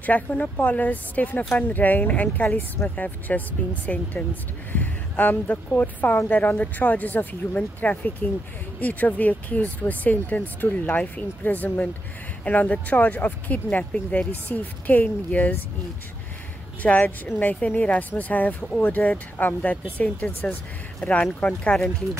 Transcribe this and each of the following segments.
Jaconopolis, Stefano van Rijn and Kelly Smith have just been sentenced. The court found that on the charges of human trafficking, each of the accused was sentenced to life imprisonment, and on the charge of kidnapping, they received 10 years each. Judge Nathan Erasmus have ordered that the sentences run concurrently.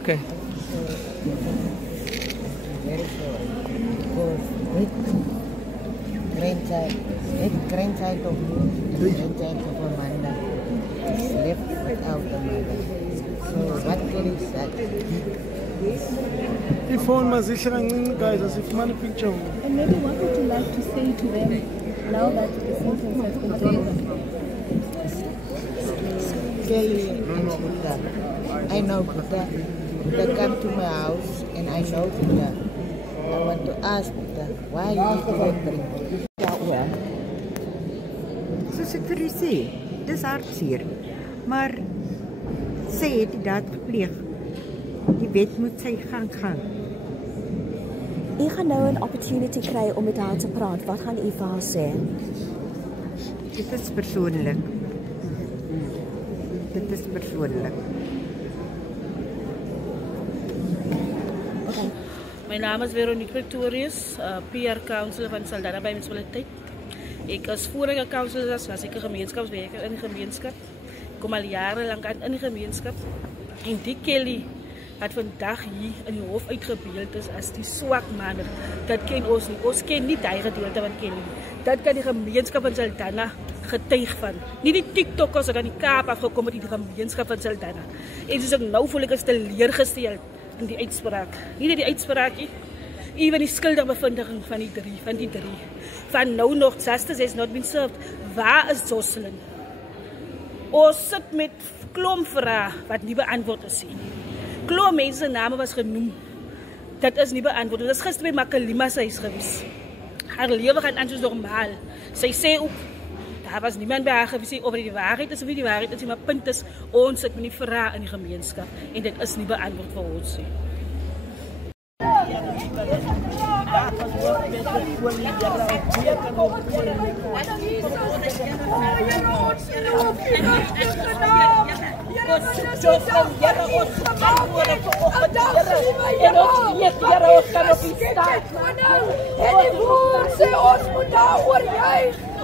Okay. Grandchild of Amanda left without a mother. So what can you say? Die phone maar sicher aan guys, as if man a picture. And maybe what would you like to say to them now that the sentence has been delivered? Kelly, I know Buddha. Buddha come to my house and I know Buddha. I want to ask Buddha, why you don't drink? Soos ek vir u sê, dis hartseer. Maar sy het die daad gepleeg. Die wet moet sy gang gaan. U gaan nou 'n opportunity kry om met haar te praat. Wat gaan u vir haar sê? Dit is persoonlik. Dit is persoonlik. Okay. My naam is Veronique Pretorius, PR Councilor van Saldanha Bay Municipaliteit. Ek as vorige councilor was ek 'n gemeenskapswerker in die gemeenskap. Ek kom al jare lank aan in die gemeenskap. En die Kelly wat vandag hier in die hof uitgebeeld is as die swak man, dat ken ons nie. Ons ken nie die gedeelte van Kelly. Dat kan die gemeenskap van Saldanha getuig van. Nie die TikTokkers wat aan die Kaap afgekom het in die gemeenskap van Saldanha. En soos ek nou voel ek is teleurgestel in die uitspraak. Nie net die uitspraak nie, even die skuldige bevinding van die drie. Van nou nog, justice has not been served. Waar is Jocelyn? Ons sit met klomp vrae wat nie beantwoord is nie. Klomp mense name was genoem. Dit is nie beantwoord. Dit is gister by Makalima se huis gewees. Haar lewe gaan aan soos normaal. Sy sê ook, daar was niemand by haar gewees oor die waarheid is of die waarheid is, maar punt is, ons sit met die vrae in die gemeenskap en dit is nie beantwoord vir ons nie.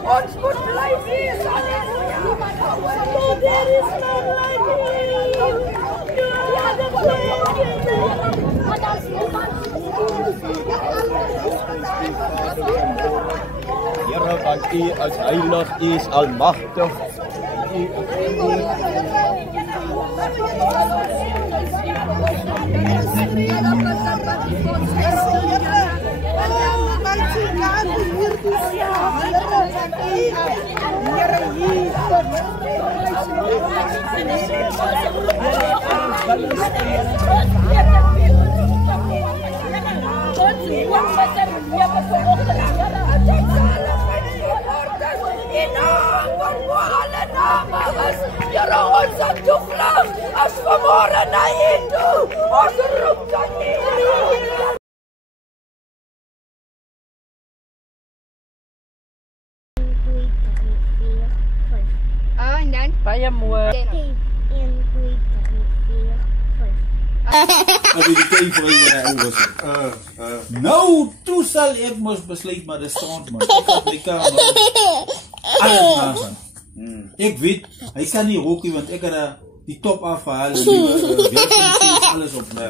Ons moet bly wees aan die there is none like you. Here, want U as heilig, U is almagtig. As vanmorgen na hier toe, ons roep dan nie. En dan? Baie mooi. 1, 2, 3, 4, 5. Nou, toe sal ek mos besluit, maar dit staan man. Ek het my kamer alles gaan. Ek weet, hy kan nie hoekie, want ek het die top afgehaal en alles op my.